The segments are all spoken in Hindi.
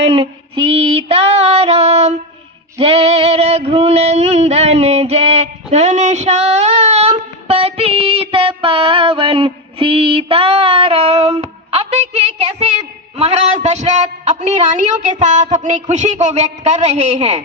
पावन सीताराम। जय रघुनंदन जय घनश्याम, पतित पावन सीताराम। अब देखिए कैसे महाराज दशरथ अपनी रानियों के साथ अपनी खुशी को व्यक्त कर रहे हैं।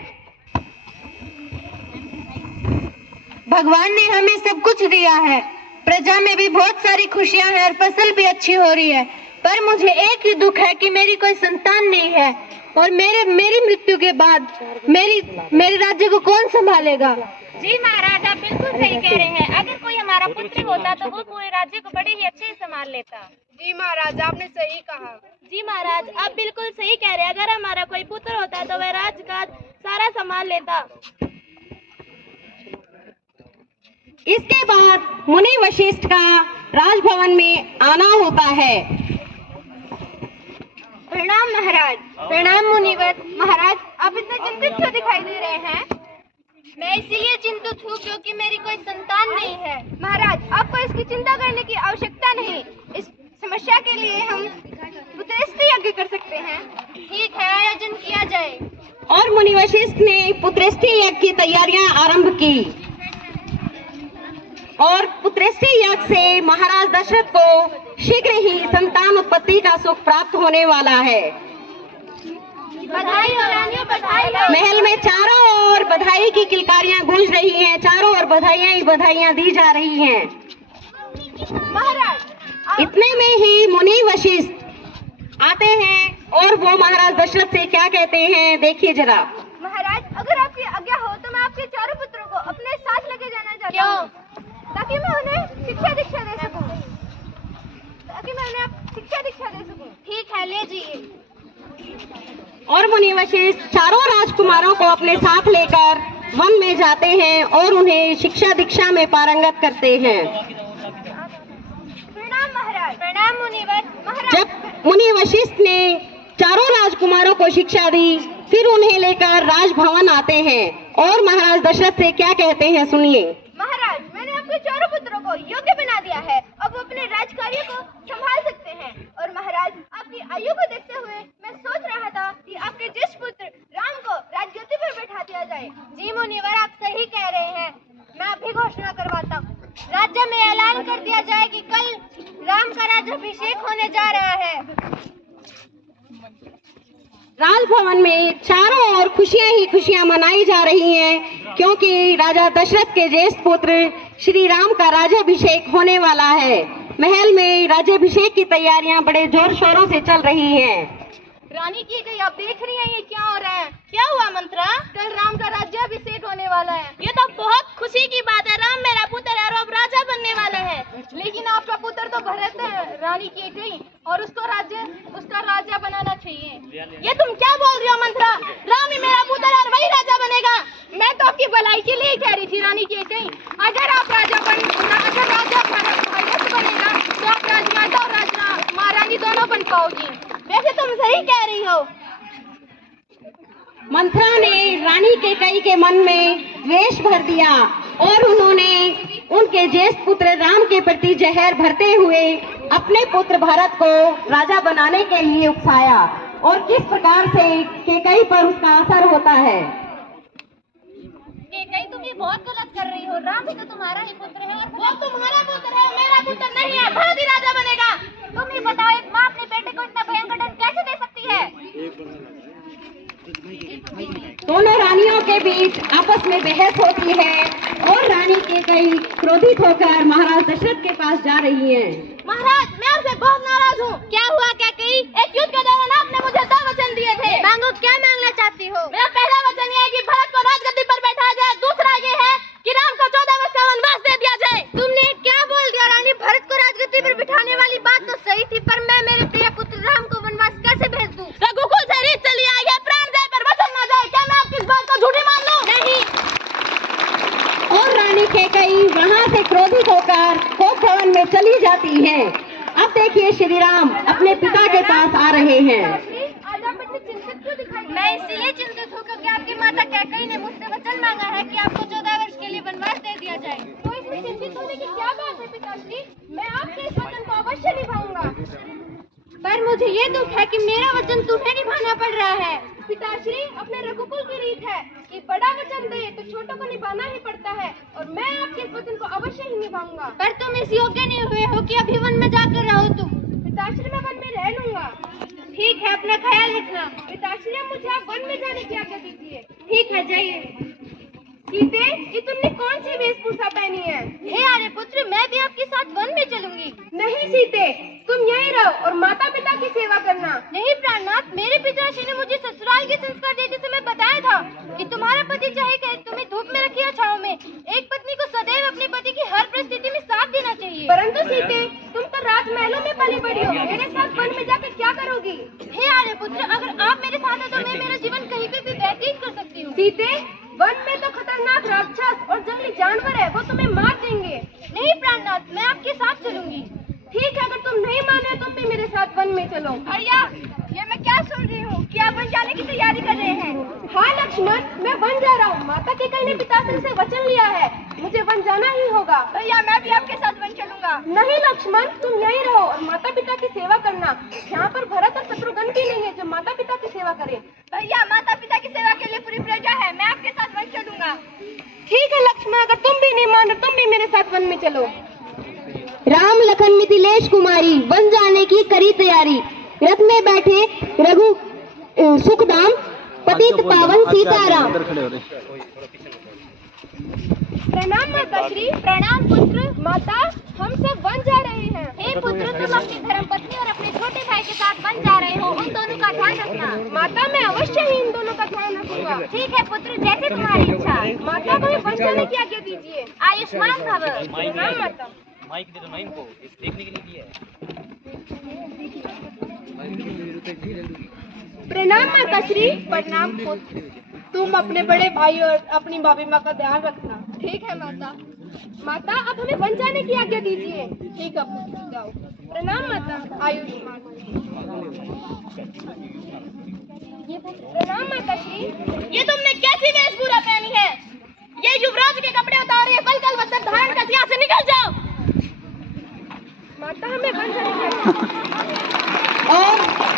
भगवान ने हमें सब कुछ दिया है, प्रजा में भी बहुत सारी खुशियां हैं और फसल भी अच्छी हो रही है, पर मुझे एक ही दुख है कि मेरी कोई संतान नहीं है और मेरी मृत्यु के बाद मेरे राज्य को कौन संभालेगा। जी महाराज, आप बिल्कुल सही कह रहे हैं। अगर कोई हमारा पुत्र होता तो वो पूरे राज्य को बड़े ही अच्छे से संभाल लेता। जी महाराज, आपने सही कहा। जी महाराज, आप बिल्कुल सही कह रहे हैं। अगर हमारा कोई पुत्र होता तो वह राज्य का सारा संभाल लेता। इसके बाद मुनि वशिष्ठ का राजभवन में आना होता है। प्रणाम महाराज। प्रणाम मुनिवर। महाराज, आप इतने चिंतित क्यों दिखाई दे रहे हैं? मैं इसीलिए चिंतित हूँ क्योंकि मेरी कोई संतान नहीं है। महाराज, आपको इसकी चिंता करने की आवश्यकता नहीं। इस समस्या के लिए हम पुत्रेष्टि यज्ञ कर सकते हैं। ठीक है, आयोजन किया जाए। और मुनि वशिष्ठ ने पुत्रेष्टि यज्ञ की तैयारियां आरंभ की और पुत्रेष्टि यज्ञ से महाराज दशरथ को शीघ्र ही संतान उत्पत्ति का सुख प्राप्त होने वाला है। बधाई हो रानियों, बधाई हो। महल में चारों ओर बधाई की किलकारियां गूंज रही हैं, चारों ओर बधाइयां ही बधाइयां दी जा रही हैं। महाराज, इतने में ही मुनि वशिष्ठ आते हैं और वो महाराज दशरथ से क्या कहते हैं, देखिए जरा। महाराज, अगर आपकी आज्ञा हो तो मैं आपके चारों पुत्रों को अपने साथ लेके जाना चाहता हूँ, ताकि मैं उन्हें शिक्षा दीक्षा दे सकूं। ठीक है, ले जाइए। और मुनि वशिष्ठ चारों राजकुमारों को अपने साथ लेकर वन में जाते हैं और उन्हें शिक्षा दीक्षा में पारंगत करते हैं। प्रणाम महाराज। प्रणाम मुनिवर। महाराज, जब मुनि वशिष्ठ ने चारों राजकुमारों को शिक्षा दी, फिर उन्हें लेकर राजभवन आते हैं और महाराज दशरथ से क्या कहते हैं, सुनिए। महाराज, मैंने आपके चारों पुत्रों को योग्य बना दिया है। अब वो अपने राजकार्य को संभाल सकते हैं। और महाराज, आपकी आयु को देखते हुए मैं सोच रहा था कि आपके ज्येष्ठ पुत्र राम को राजगद्दी पर बैठा दिया जाए। जी मुनिवर, आप सही कह रहे हैं। मैं अभी घोषणा करवाता हूँ। राज्य में ऐलान कर दिया जाए कि कल राम का राज्याभिषेक होने जा रहा है। राजभवन में चारों ओर खुशियां ही खुशियां मनाई जा रही हैं, क्योंकि राजा दशरथ के ज्येष्ठ पुत्र श्री राम का राज्याभिषेक होने वाला है। महल में राज्याभिषेक की तैयारियां बड़े जोर शोरों से चल रही हैं। रानी की गई, आप देख रही हैं ये क्या हो रहा है? क्या हुआ मंत्रा? कल राम का राज्याभिषेक होने वाला है। ये तो बहुत खुशी की बात है। राम मेरा पुत्र है और अब राजा बनने वाला है। लेकिन आपका पुत्र तो भरत है, रानी की गई, और उसका राजा बनाना चाहिए। ये तुम क्या बोल रही हो मंत्रा? राम ही मेरा पुत्र है और वही राजा बनेगा। मैं तो आपकी भलाई के लिए कह रही थी रानी की गई। अगर आप राजा भरत बनेगा तो आप राजमाता और महारानी दोनों बन पाओगी। वैसे तुम सही कह रही हो। मंत्रा ने रानी कैकेयी के मन में द्वेष भर दिया और उन्होंने उनके ज्येष्ठ पुत्र राम के प्रति जहर भरते हुए अपने पुत्र भरत को राजा बनाने के लिए उकसाया। और किस प्रकार से कैकेयी पर उसका असर होता है। कैकेयी, तुम ये बहुत गलत कर रही हो। राम भी तो तुम्हारा ही पुत्र है और वो तुम्हारा पुत्र है, मेरा पुत्र नहीं है। भरत ही राजा बनेगा। तुम ही बताओ, एक माँ अपने बेटे को इतना भयंकर दंड कैसे दे सकती है? दोनों रानियों के बीच आपस में बहस होती है और रानी कैकेयी क्रोधित होकर महाराज दशरथ के पास जा रही है। महाराज, मैं आपसे बहुत नाराज हूँ। क्या हुआ कैकेयी? एक युद्ध के दौरान आपने मुझे 2 वचन दिए थे। मांगो, क्या मांगना चाहती हो? मेरा पहला वचन ये है कि भरत को राजगद्दी पर बैठाया जाए। दूसरा ये है कि राम को 14 वर्ष का वनवास दे दिया जाए। तुमने क्या बोल दिया रानी? भरत को राजगद्दी पर बिठाने वाली बात तो सही थी, पर मैं मेरे प्रिय पुत्र राम को वनवास कैसे भेज दूं? रघुकुल से रीत चली आई है, प्राण जाए पर वचन न जाए। क्या मैं आपकी इस बात को झूठी मान लूं? नहीं। और रानी कैकेयी वहाँ से क्रोधित होकर कोप भवन में चली जाती है। अब देखिए श्री राम अपने पिता के पास आ रहे हैं। आज आप इतने चिंतित क्यों दिखाई? मैं इसलिए चिंतित हूँ क्योंकि आपकी माता कैकेयी ने मुझसे वचन मांगा है कि आपको 14 वर्ष के लिए वनवास दे दिया जाए। तो इसमें चिंतित होने की क्या बात है पिताश्री? मैं आपके इस वचन को अवश्य निभाऊंगा। पर मुझे ये दुख है कि मेरा वचन तुम्हें निभाना पड़ रहा है। पिताश्री, अपने रघुकुल की रीत है कि बड़ा वचन दे तो छोटों को निभाना ही पड़ता है, और मैं आपके इस वचन को अवश्य ही निभाऊंगा। पर तुम इस योग्य नहीं हुए हो कि अभी वन में जाकर रहो तुम। पिताश्री, मैं वन में रह लूंगा। ठीक है, अपना ख्याल रखना। पिताश्री, मुझे आप वन में जाने की आज्ञा दीजिए। ठीक है, जाइए। सीते, ये तुमने कौन सी वेशभूषा पहनी है? हे आर्यपुत्र, मैं भी आपके साथ वन में चलूंगी। नहीं सीते, तुम यहीं रहो और माता पिता की सेवा करना। नहीं प्राणनाथ, मेरे पिताश्री ने मुझे ससुराल के संस्कार देते समय बताया था कि तुम्हारा पति चाहे कहे तुम्हें धूप में रखे या छांव में, एक पत्नी को सदैव अपने पति की हर परिस्थिति में साथ देना चाहिए। परंतु सीते, तुम तो राजमहलों में पली बड़ी हो, मेरे साथ वन में जाकर क्या करोगी? हे आर्यपुत्र, अगर आप मेरे साथ हैं तो मैं मेरा जीवन कहीं पे भी व्यतीत कर सकती हूँ। सीते, वन में तो खतरनाक राक्षस और जंगली जानवर है, वो तुम्हें मार देंगे। नहीं प्राणनाथ, मैं आपके साथ चलूंगी। ठीक है, अगर तुम नहीं माने तुम भी मेरे साथ वन में चलो। भैया, ये मैं क्या सुन रही हूँ कि आप वन जाने की तैयारी कर रहे हैं? हाँ लक्ष्मण, मैं वन जा रहा हूँ। माता के कई ने पिताश्री से वचन लिया है, मुझे वन जाना ही होगा। भैया, मैं भी आपके साथ वन चलूंगा। नहीं लक्ष्मण, तुम यहीं रहो और माता पिता की सेवा करना। यहाँ पर भरत और शत्रुघ्न भी नहीं है जो माता पिता की सेवा करे। भैया, माता पिता की सेवा के लिए पूरी प्रजा है, मैं आपके साथ वन चलूंगा। ठीक है लक्ष्मण, अगर तुम भी नहीं मान रहे तुम भी मेरे साथ वन में चलो। राम लखन मिथिलेश कुमारी वन जाने की करी तैयारी। रथ में बैठे रघु सुखदाम, पतित पावन सीताराम। प्रणाम माताश्री। प्रणाम पुत्र। माता, हम सब वन जा रहे हैं। हे पुत्र, तुम अपनी धर्मपत्नी और अपने छोटे भाई के साथ वन जा रहे हो, उन दोनों का ध्यान रखना। माता, मैं अवश्य ही इन दोनों का ध्यान रखूंगा। ठीक है पुत्र, जैसे तुम्हारी इच्छा। माता, मुझे वन जाने की आज्ञा दीजिए। आयुष्मान भव। प्रणाम माता। माइक दे दो ना इनको, इस देखने के लिए दिया है। प्रणाम माताश्री। प्रणाम पुत्र। तुम अपने बड़े भाई और अपनी भाभी माँ का ध्यान रखना। ठीक है माता। माता, अब हमें वन जाने की आज्ञा दीजिए। ठीक है पुत्र, जाओ। प्रणाम माता। आयुष्मान। प्रणाम माताश्री। ये तुमने कैसी वेशभूषा पहनी है? ये युवराज के कपड़े उतार रही है, बल वस्त्र धारण कर यहाँ से निकल जाओ। माता, हमें वन जाने की आज्ञा। और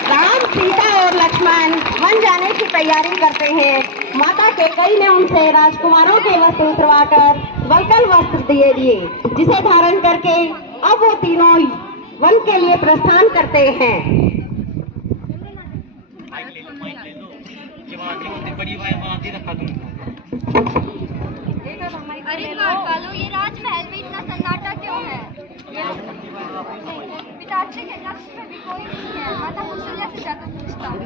राम, सीता और लक्ष्मण वन जाने की तैयारी करते हैं। माता कैकेयी ने उनसे राजकुमारों के वस्त्र उतरवाकर वल्कल वस्त्र दिए, जिसे धारण करके अब वो तीनों वन के लिए प्रस्थान करते हैं। माइक ले लो। ये वहाँ देखो, बड़ी वहाँ दे रखा तुमको। अरे द्वारपालो, ये राजमहल में इतना सन्नाटा क्यों है? पिताश्री के नक्श में भी कोई नहीं है। माता कौशल्या से जाकर पूछता हूँ।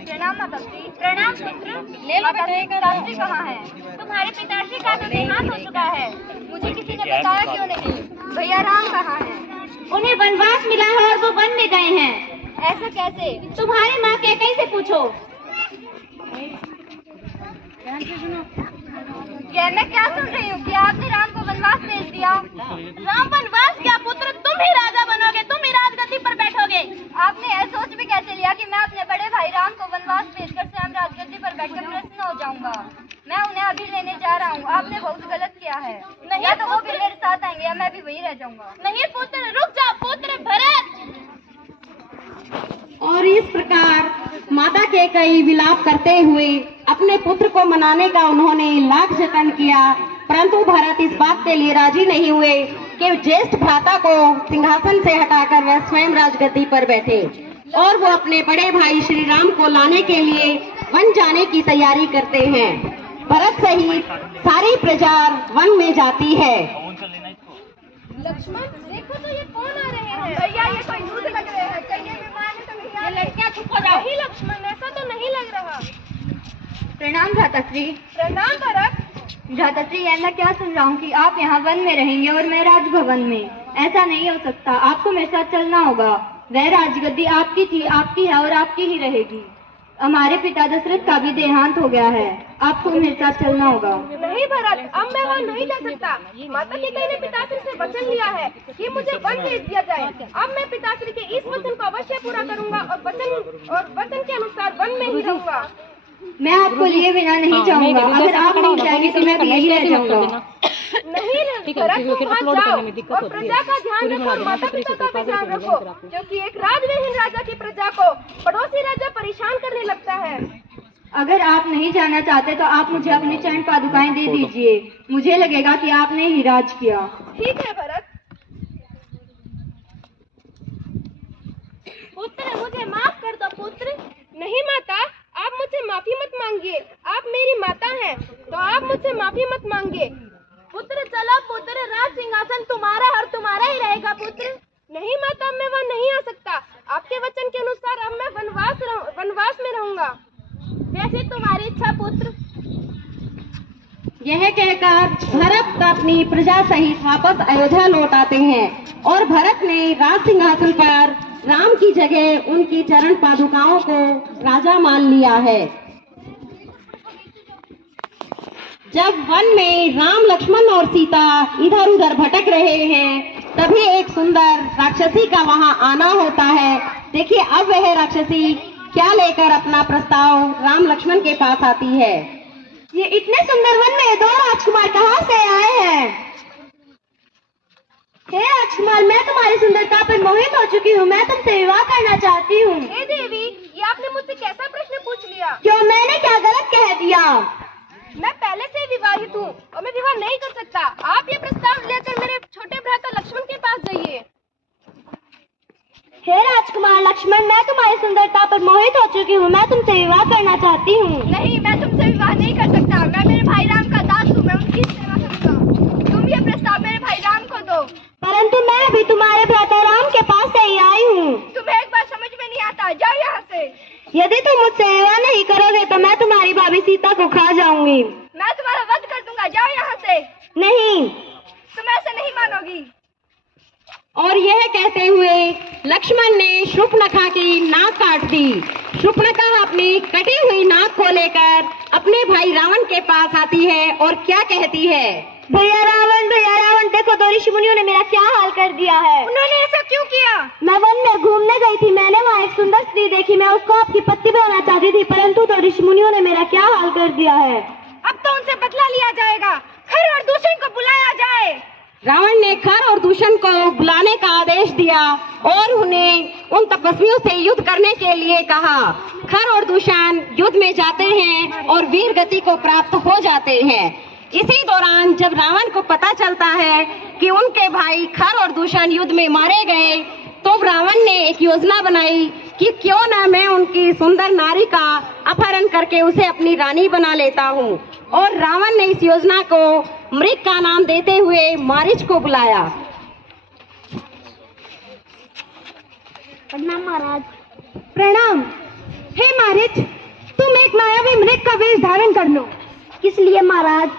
प्रणाम माताश्री। प्रणाम पुत्र। ले लो बेटे, पिताश्री कहाँ है? तुम्हारे पिताश्री का तो देहांत हो चुका है। मुझे किसी ने बताया क्यों नहीं? भैया राम कहाँ है? उन्हें वनवास मिला है और वो वन में गए हैं। ऐसा कैसे? तुम्हारी माँ कैकेयी से पूछो। यह मैं क्या सुन रही हूँ कि आपने राम को वनवास भेज दिया? राम वनवास क्या पुत्र, तुम ही राजा बनोगे, तुम ही राजगद्दी पर बैठोगे। आपने यह सोच भी कैसे लिया कि मैं अपने बड़े भाई राम को वनवास भेजकर स्वयं राजगद्दी पर बैठकर प्रसन्न हो जाऊंगा? मैं उन्हें अभी लेने जा रहा हूँ। आपने बहुत गलत किया है। नहीं, या तो वो भी मेरे साथ आएंगे या मैं भी वहीं रह जाऊंगा। नहीं पुत्र, रुक जा पुत्र भरत। और इस प्रकार माता कैकेयी विलाप करते हुए अपने पुत्र को मनाने का उन्होंने लाख जतन किया, परंतु भरत इस बात के लिए राजी नहीं हुए कि ज्येष्ठ भ्राता को सिंहासन से हटाकर वह स्वयं राजगद्दी पर बैठे, और वो अपने बड़े भाई श्री राम को लाने के लिए वन जाने की तैयारी करते हैं। भरत सहित सारी प्रजा वन में जाती है। कौन सा लेना इसको? लक्ष्मण, देखो तो ये कौन आ रहे हैं? भैया, ये कोई दूध लग रहे हैं। कहीं विमान में तो नहीं आ रहे। लड़कियां चुप हो जाओ। नहीं लक्ष्मण, ऐसा तो नहीं लग रहा। प्रणाम भ्राताश्री। प्रणाम भरत। भ्राताश्री, मैं क्या सुन रहा हूँ कि आप यहाँ वन में रहेंगे और मैं राजभवन में। ऐसा नहीं हो सकता, आपको मेरे साथ चलना होगा। वह राजगद्दी आपकी थी, आपकी है और आपकी ही रहेगी। हमारे पिता दशरथ का भी देहांत हो गया है, आपको मेरे साथ चलना होगा। नहीं भरत, अब मैं वहाँ नहीं जा सकता। माता कैकेयी ने पिताश्री से वचन लिया है कि मुझे वन भेज दिया जाए। अब मैं पिताश्री के इस वचन को अवश्य पूरा करूंगा और वचन के अनुसार वन में ही रहूंगा। मैं आपको लिए बिना नहीं जाऊंगा। अगर आप नहीं जाएंगे तो मैं भी यही रह जाऊंगा। नहीं भरत, तुम वहाँ जाओ और प्रजा का ध्यान रखो और माता पिता का भी ध्यान रखो, क्योंकि एक राजविहीन राजा की प्रजा को पड़ोसी राजा परेशान करने लगता है। अगर आप नहीं जाना चाहते तो आप मुझे अपनी चरण पादुकाएं दे दीजिए। मुझे लगेगा कि आपने ही राज किया। ठीक है भरत। पुत्र, मुझे माफ कर दो पुत्र। नहीं माता, आप मुझसे माफी मत मांगिए। आप मेरी माता हैं, तो आप मुझसे माफी मत मांगिए। पुत्र चलो पुत्र, राज सिंहासन तुम्हारा और तुम्हारा ही रहेगा पुत्र। नहीं माता, मैं वहाँ नहीं आ सकता। आपके वचन के अनुसार अब मैं वनवास में रहूंगा। जैसे तुम्हारी इच्छा पुत्र। यह कहकर भरत अपनी प्रजा सहित वापस अयोध्या लौट आते हैं और भरत ने राज सिंहासन पर राम की जगह उनकी चरण पादुकाओं को राजा मान लिया है। जब वन में राम, लक्ष्मण और सीता इधर उधर भटक रहे हैं, तभी एक सुंदर राक्षसी का वहां आना होता है। देखिए अब वह राक्षसी क्या लेकर अपना प्रस्ताव राम लक्ष्मण के पास आती है। ये इतने सुंदर वन में दो राजकुमार कहाँ से आए हैं? हे राजकुमार, मैं तुम्हारी सुंदरता पर मोहित हो चुकी हूँ। मैं तुमसे विवाह करना चाहती हूँ। हे देवी, ये आपने मुझसे कैसा प्रश्न पूछ लिया? क्यों, मैंने क्या गलत कह दिया? मैं पहले से विवाहित हूँ और मैं विवाह नहीं कर सकता। आप ये प्रस्ताव लेकर मेरे छोटे भ्राता लक्ष्मण के पास जाइए। हे राजकुमार लक्ष्मण, मैं तुम्हारी सुंदरता पर मोहित हो चुकी हूँ। मैं तुमसे विवाह करना चाहती हूँ। नहीं, मैं तुमसे विवाह नहीं कर सकता। मैं मेरे भाई राम का दास हूँ, मैं उनकी सेवा करूँगा। तुम ये प्रस्ताव मेरे भाई राम को दो। परंतु मैं अभी तुम्हारे भ्राता राम के पास से ही आई हूँ। तुम्हें एक बार समझ में नहीं आता, जाओ यहाँ से। यदि तुम मुझसे विवाह नहीं करोगे तो मैं तुम्हारी भाभी सीता को खा जाऊंगी। मैं तुम्हारा वध कर दूंगा, जाओ यहाँ से। नहीं, तुम ऐसे नहीं मानोगी। और यह कहते हुए लक्ष्मण ने शूर्पणखा की नाक काट दी। शूर्पणखा अपनी कटी हुई नाक को लेकर अपने भाई रावण के पास आती है और क्या कहती है? भैया रावण, देखो तो ऋषि मुनियों ने मेरा क्या हाल कर दिया है। उन्होंने ऐसा क्यों किया? मैं वन में घूमने गई थी, मैंने वहाँ एक सुंदर स्त्री देखी। मैं उसको आपकी पत्नी बनाना चाहती थी, परंतु तो ऋषि मुनियों ने मेरा क्या हाल कर दिया है। अब तो उनसे बदला लिया जाएगा। खर और दूषण को बुलाया जाए। रावण ने खर और दूषण को बुलाने का आदेश दिया और उन्हें उन तपस्वियों से युद्ध करने के लिए कहा। खर और दूषण युद्ध में जाते हैं और वीर गति को प्राप्त हो जाते हैं। इसी दौरान जब रावण को पता चलता है कि उनके भाई खर और दूषण युद्ध में मारे गए, तो रावण ने एक योजना बनाई कि क्यों ना मैं उनकी सुंदर नारी का अपहरण करके उसे अपनी रानी बना लेता हूँ। और रावण ने इस योजना को मृग का नाम देते हुए मारीच को बुलाया। प्रणाम महाराज। प्रणाम। हे मारीच, तुम एक मायावी मृग का वेश धारण कर लो। किस लिए महाराज?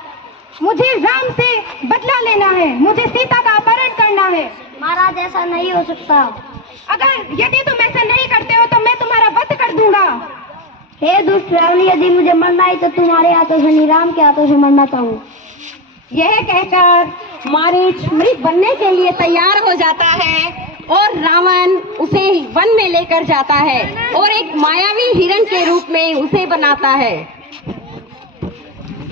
मुझे राम से बदला लेना है, मुझे सीता का अपहरण करना है। महाराज ऐसा नहीं हो सकता। अगर यदि तुम ऐसा नहीं करते हो तो मैं तुम्हारा वध कर दूंगा। हे दुष्ट रावण, यदि मुझे मरना है तो तुम्हारे हाथों से नहीं, राम के हाथों से मरना चाहूँ। यह कहकर मारीच मृग बनने के लिए तैयार हो जाता है और रावण उसे वन में लेकर जाता है और एक मायावी हिरण के रूप में उसे बनाता है।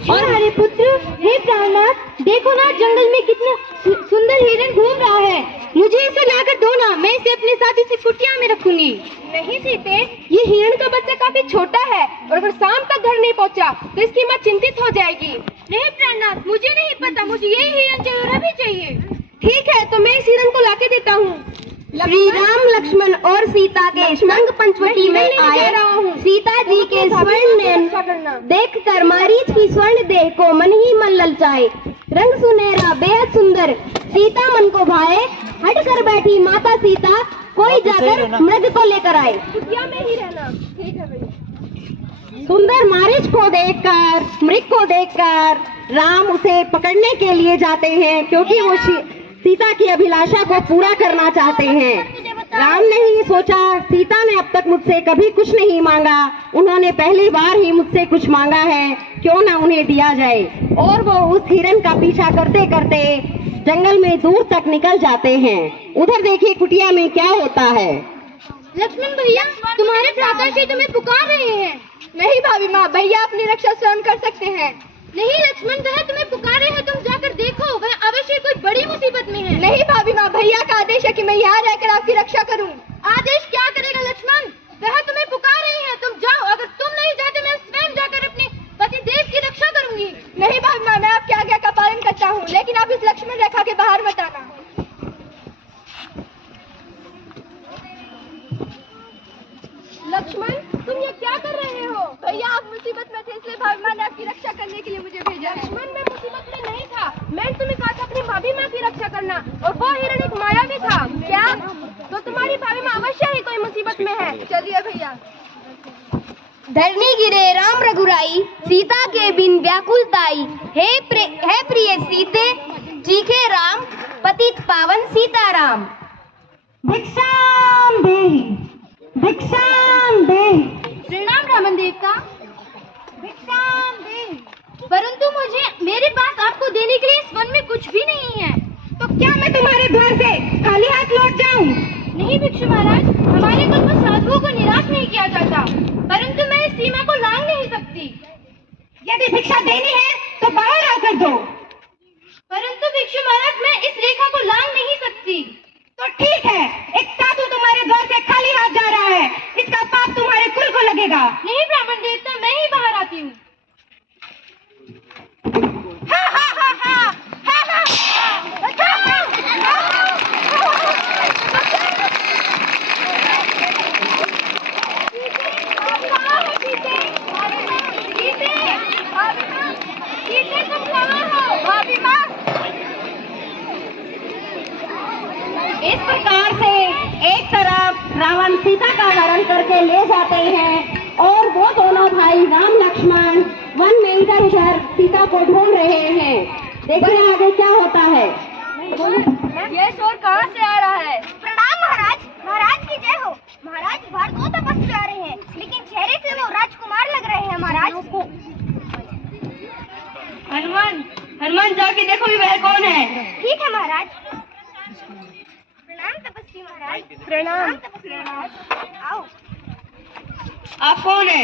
और हरे पुत्र, हे प्राणनाथ, देखो ना जंगल में कितना सुंदर हिरण घूम रहा है। मुझे इसे लाकर दो ना, मैं इसे अपने साथ इसी कुटिया में रखूंगी। नहीं सीते, ये हिरण का बच्चा काफी छोटा है और अगर शाम तक घर नहीं पहुंचा तो इसकी माँ चिंतित हो जाएगी। नहीं प्राणनाथ, मुझे नहीं पता, मुझे यही हिरण चाहिए और अभी चाहिए। ठीक है, तो मैं इस हिरण को लाके देता हूँ। श्री राम, लक्ष्मण और सीता के संग पंचवटी में आए। सीता जी के स्वर्ण देख कर मारीच की स्वर्ण देह को मन ही मन ललचाए। रंग सुनहरा बेहद सुंदर सीता मन को भाए। हट कर बैठी माता सीता, कोई जाकर मृग को लेकर आए। कुटिया में ही रहना। ठीक है भैया। सुंदर मारीच को देखकर, मृग को देखकर राम उसे पकड़ने के लिए जाते हैं, क्योंकि वो सीता की अभिलाषा को पूरा करना चाहते हैं। राम ने ही सोचा, सीता ने अब तक मुझसे कभी कुछ नहीं मांगा, उन्होंने पहली बार ही मुझसे कुछ मांगा है, क्यों ना उन्हें दिया जाए। और वो उस हिरण का पीछा करते करते जंगल में दूर तक निकल जाते हैं। उधर देखिए कुटिया में क्या होता है। लक्ष्मण भैया, तुम्हारे भ्राता जी तुम्हें पुकार रहे हैं। नहीं भाभी माँ, भैया अपनी रक्षा स्वयं कर सकते हैं। नहीं लक्ष्मण, वह तुम्हें पुकारे हैं, तुम जाकर देखो, वह अवश्य कोई बड़ी मुसीबत में है। नहीं भाभी माँ, भैया का आदेश है कि मैं यहाँ रहकर आपकी रक्षा करूँ। आदेश क्या करेगा लक्ष्मण? वह तुम्हें पुकार रही है, तुम जाओ। अगर तुम नहीं जाते मैं स्वयं जाकर अपने पति देव की रक्षा करूंगी। नहीं भाभी माँ, मैं आपकी आज्ञा का पालन करता हूँ, लेकिन आप इस लक्ष्मण रेखा के बाहर मत आना। लक्ष्मण, तुम ये क्या कर रहे हो? भैया आप मुसीबत में थे, इसलिए भाभी माँ ने आपकी रक्षा करने के लिए मुझे भेजा है। लक्ष्मण, मैं मुसीबत में नहीं था, मैंने तुम्हें कहा था अपनी भाभी माँ की रक्षा करना, और वो हिरण एक मायावी था। क्या? तो तुम्हारी भाभी माँ अवश्य ही कोई मुसीबत में है। चलिए भैया। धरनी गिरे राम रघुराई, सीता के बिन व्याकुलताई। हे प्रिय सीते, चीखे राम, पतित पावन सीताराम। भिक्षाम देहि, भिक्षाम देहि। प्रणाम रामन देवता। भिक्षाम देहि। परंतु मेरे पास आपको देने के लिए इस वन में कुछ भी नहीं है। तो क्या मैं तुम्हारे द्वार से खाली हाथ लौट जाऊं? नहीं भिक्षु महाराज, हमारे कुल में साधुओं को निराश नहीं किया जाता, परंतु मैं इस सीमा को लांघ नहीं सकती। यदि भिक्षा देनी है तो बाहर आकर दो। परंतु भिक्षु महाराज, मैं इस रेखा को लांघ नहीं सकती। तो ठीक है, एक साधु तुम्हारे द्वार से खाली हाथ जा रहा है, इसका पाप तुम्हारे कुल को लगेगा। नहीं ब्राह्मण देवता, मैं ही बाहर आती हूँ। इस प्रकार से एक तरफ रावण सीता का हरण करके ले जाते हैं और वो दोनों भाई राम लक्ष्मण वन में इधर उधर सीता को ढूंढ रहे हैं। देखिए आगे क्या होता है। ये शोर कहाँ से आ रहा है? प्रणाम महाराज। महाराज की जय हो। महाराज बाहर दो तपस्वी आ रहे हैं, लेकिन चेहरे से वो राजकुमार लग रहे हैं महाराज। हनुमान जाके देखो भी वह कौन है। ठीक है महाराज। प्रणाम तपस्वी महाराज। प्रणाम। तपस्वी महाराज, आओ। आप कौन है?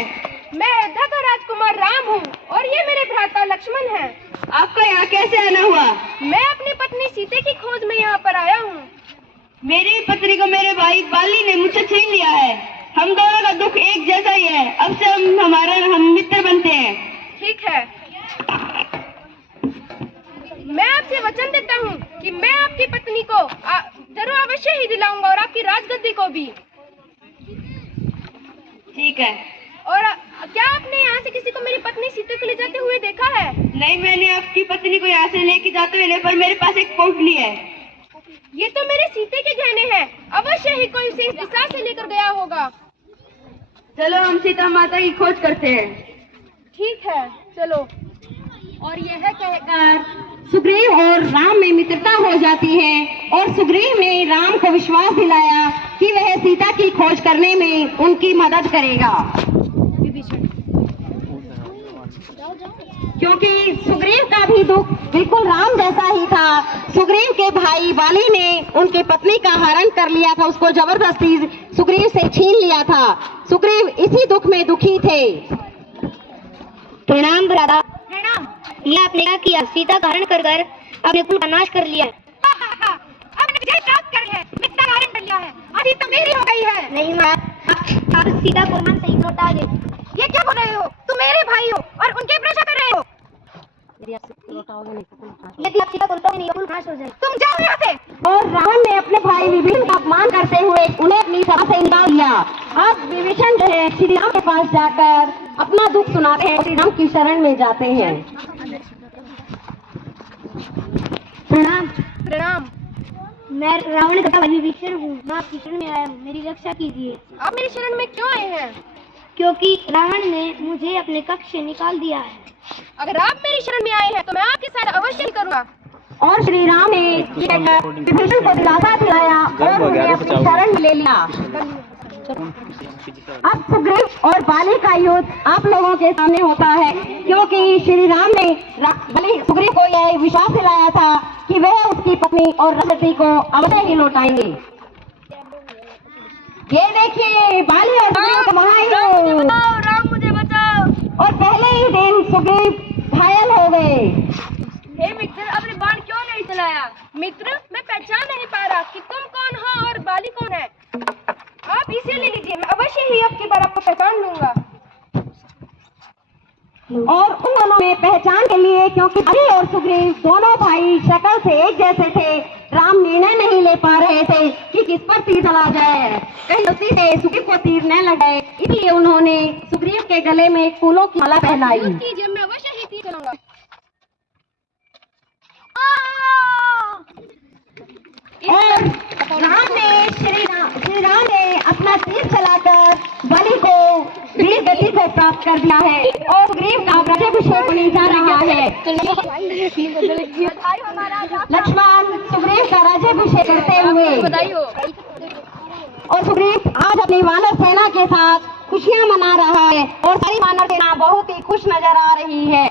मैं अयोध्या का राजकुमार राम हूँ और ये मेरे भ्राता लक्ष्मण हैं। आपका यहाँ कैसे आना हुआ? मैं अपनी पत्नी सीते की खोज में यहाँ पर आया हूँ। मेरी पत्नी को मेरे भाई बाली ने मुझसे छीन लिया है। हम दोनों का दुख एक जैसा ही है। अब से हम मित्र बनते हैं। ठीक है। मैं आपसे वचन देता हूँ कि मैं आपकी पत्नी को जरूर अवश्य ही दिलाऊंगा और आपकी राजगद्दी को भी। ठीक है। और क्या आपने यहाँ से किसी को मेरी पत्नी सीते को ले जाते हुए देखा है? नहीं, मैंने आपकी पत्नी को यहाँ से लेके जाते हुए नहीं, पर मेरे पास एक पोटली है। ये तो मेरे सीते के गहने हैं, अवश्य ही कोई उसे इस दिशा से लेकर गया होगा। चलो हम सीता माता की खोज करते हैं। ठीक है, चलो। और यह कहकर सुग्रीव और राम में मित्रता हो जाती है और सुग्रीव ने राम को विश्वास दिलाया कि वह सीता की खोज करने में उनकी मदद करेगा, क्योंकि सुग्रीव का भी दुख बिल्कुल राम जैसा ही था। सुग्रीव के भाई बाली ने उनकी पत्नी का हरण कर लिया था, उसको जबरदस्ती सुग्रीव से छीन लिया था। सुग्रीव इसी दुख में दुखी थे। प्रणाम ब्रादा। प्रणाम। ये आपने क्या किया? सीता का हरण कर कर अपने कुल का नाश कर लिया है। आपने विजय प्राप्त कर लिया है, सीता का हरण कर लिया है, अभी तो मेरी हो गई है। नहीं माँ, आप सीता को मान से ही लौटा दे। ये क्या बोल रहे हो? तुम मेरे भाई हो और उनके प्रशंसा कर रहे हो। यदि आप सीता को लौटाओगे नहीं, कुल नाश हो जाए। तुम जाओ यहाँ से। और रावण ने अपने भाई विभीषण का अपमान करते हुए उन्हें अपनी सभा से निकाल दिया। अब विभीषण जो है श्री राम के पास जाकर अपना दुख सुनाते हैं, श्री राम की शरण में जाते हैं। प्रणाम। प्रणाम। मैं रावण का भाई विभीषण हूँ, मैं आपकी शरण में आया हूँ, मेरी रक्षा कीजिए। आप मेरी शरण में क्यों आए हैं? क्योंकि रावण ने मुझे अपने कक्ष से निकाल दिया है। अगर आप मेरी शरण में आए हैं तो मैं आपके साथ अवश्य ही करूँगा। और श्री राम ने विभीषण को दिलासा दिलाया और उन्हें अपनी शरण में ले लिया। अब सुग्रीव और बाली का युद्ध आप लोगों के सामने होता है, क्योंकि श्री राम ने सुग्रीव को यह विश्वास दिलाया था कि वह उसकी पत्नी और रसती को अवश्य ही लौटाएंगे। ये देखिए बाली और सुग्रीव का महायुद्ध। राम मुझे बचाओ। और पहले ही दिन सुग्रीव घायल हो गए। हे मित्र, अपने बाण क्यों नहीं चलाया? मित्र, मैं पहचान नहीं पा रहा कि तुम कौन हो और बाली कौन है। आप इसे ले लीजिए, मैं अवश्य ही आपकी बार आपको पहचान लूंगा। और उन दोनों में पहचान के लिए, क्योंकि बाली और सुग्रीव दोनों भाई शक्ल से एक जैसे थे, राम निर्णय नहीं ले पा रहे थे कि किस पर तीर चला जाए। कहीं उसी से सुग्रीव को तीर न लगे, इसलिए उन्होंने सुग्रीव के गले में फूलों की माला पहनाई। कीजिए, मैं अवश्य ही तीर चलाऊंगा। और श्री राम ने अपना तीर चलाकर बलि को वीर गति को प्राप्त कर दिया है और सुग्रीव का राज्याभिषेक होने जा रहा है। लक्ष्मण सुग्रीव का राज्याभिषेक करते हुए और सुग्रीव आज अपनी वानर सेना के साथ खुशियां मना रहा है और सारी वानर सेना बहुत ही खुश नजर आ रही है।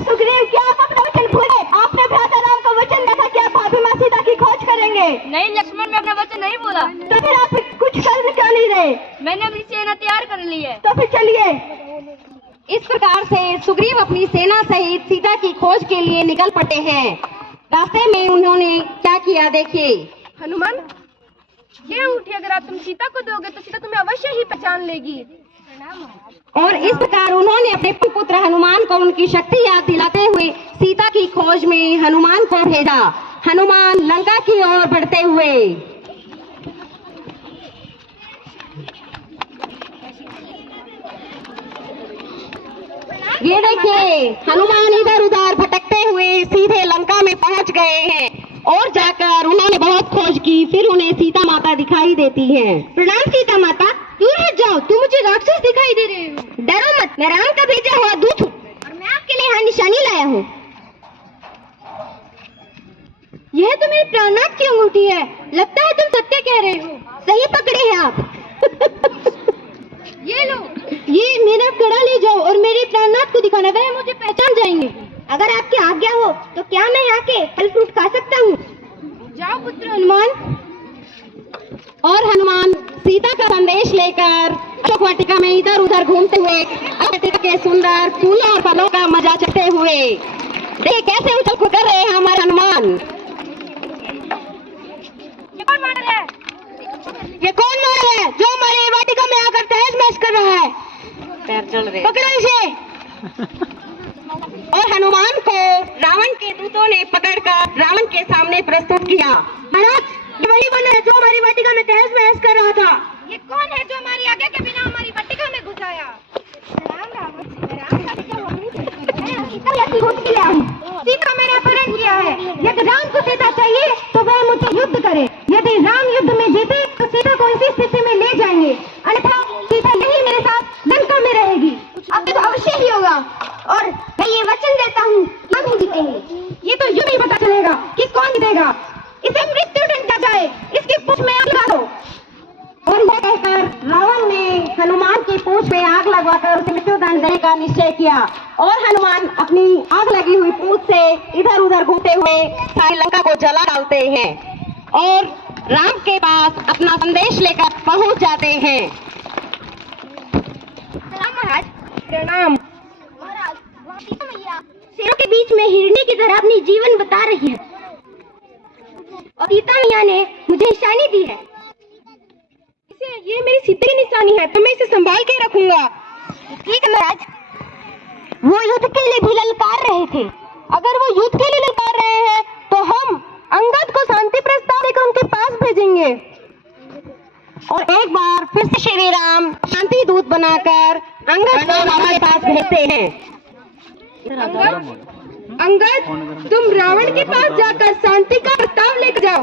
सुग्रीव, क्या आप अपना वचन भूले? आपने भ्राता राम को वचन दिया था कि आप भाभी माँ सीता की खोज करेंगे। नहीं लक्ष्मण, मैं अपना वचन नहीं बोला। तो फिर आप कुछ कर क्यों नहीं रहे? मैंने अपनी सेना तैयार कर ली है। तो फिर चलिए। इस प्रकार से सुग्रीव अपनी सेना सहित सीता की खोज के लिए निकल पड़े हैं। रास्ते में उन्होंने क्या किया देखिए। हनुमान, ये उठी, अगर आप तुम सीता को दोगे तो सीता तुम्हें अवश्य ही पहचान लेगी। और इस प्रकार उन्होंने अपने पुत्र हनुमान को उनकी शक्ति याद दिलाते हुए सीता की खोज में हनुमान को भेजा। हनुमान लंका की ओर बढ़ते हुए ये देखिए, हनुमान इधर उधर भटकते हुए सीधे लंका में पहुंच गए हैं और जाकर उन्होंने बहुत खोज की। फिर उन्हें सीता माता दिखाई देती हैं। प्रणाम सीता माता, दूर हट जाओ, तुम मुझे राक्षस दिखाई दे रहे हो। डरो मत, मैं राम का भेजा हुआ दूत हूँ और मैं आपके लिए यहाँ निशानी लाया हूँ। यह तो मेरे प्राणनाथ की अंगूठी है। लगता है तुम सत्य कह रहे हो। सही पकड़े हैं आप। ये लो, ये मेरा कड़ा ले जाओ और मेरे प्राणनाथ को दिखाना, वह मुझे पहचान जाएंगे। अगर आपकी आज्ञा हो तो क्या मैं यहाँ के फल फ्रूट खा सकता हूँ? जाओ पुत्र हनुमान। और हनुमान सीता का संदेश लेकर अशोक वाटिका में इधर उधर घूमते हुए वाटिका के सुंदर फूलों और फलों का मजा चखते हुए, देख कैसे उछल कूद कर रहे हैं हमारे हनुमान। ये कौन मार रहा है? ये कौन मार रहा है जो हमारे वाटिका में आकर तहस महस कर रहा है? पैर चल रहे, पकड़ो इसे। और हनुमान को रावण के दूतों ने पकड़कर रावण के सामने प्रस्तुत किया। महाराज, ये वही वाला है जो हमारी वाटिका में तहस महस कर रहा था। ये कौन है जो हमारी आज्ञा के बिना हमारी वाटिका में घुस आया? सीता मैंने अपहरण किया है। यदि राम को सीता चाहिए तो वह मुझसे युद्ध करे। यदि राम युद्ध में जीते तो सीता को इसी स्थिति में ले जाएंगे, अन्यथा सीता यही मेरे साथ लंका में रहेगी। अब तो अवश्य ही होगा और मैं ये वचन देता हूँ, हम ही जीतेंगे। ये तो यूं ही पता चलेगा कि कौन जीतेगा। इसे मृत्यु दंड दिया जाए, इसकी पूंछ में आग लगा दो। और यह कहकर रावण ने हनुमान की पूंछ में आग लगवाकर उसे मृत्यु दंड देने का निश्चय किया। और हनुमान अपनी आग लगी हुई पूंछ से इधर उधर घूमते हुए सारी लंका को जला डालते हैं और राम के पास अपना संदेश लेकर पहुंच जाते हैं। महाराज, प्रणाम। महाराज, वहाँ सीता मैया शेरों के बीच में हिरनी की तरह अपनी जीवन बता रही है और सीता मैया ने मुझे निशानी दी है। ये मेरी सीता की निशानी है, तो मैं इसे संभाल के रखूंगा। ठीक है महाराज। वो युद्ध के लिए भी ललकार रहे थे। अगर वो युद्ध के लिए ललकार रहे हैं तो हम अंगद को शांति प्रस्ताव देकर उनके पास भेजेंगे। और एक बार फिर से श्री राम शांति दूत बनाकर अंगद को हमारे पास भेजते हैं। अंगद, तुम रावण के पास जाकर शांति का प्रस्ताव लेकर जाओ।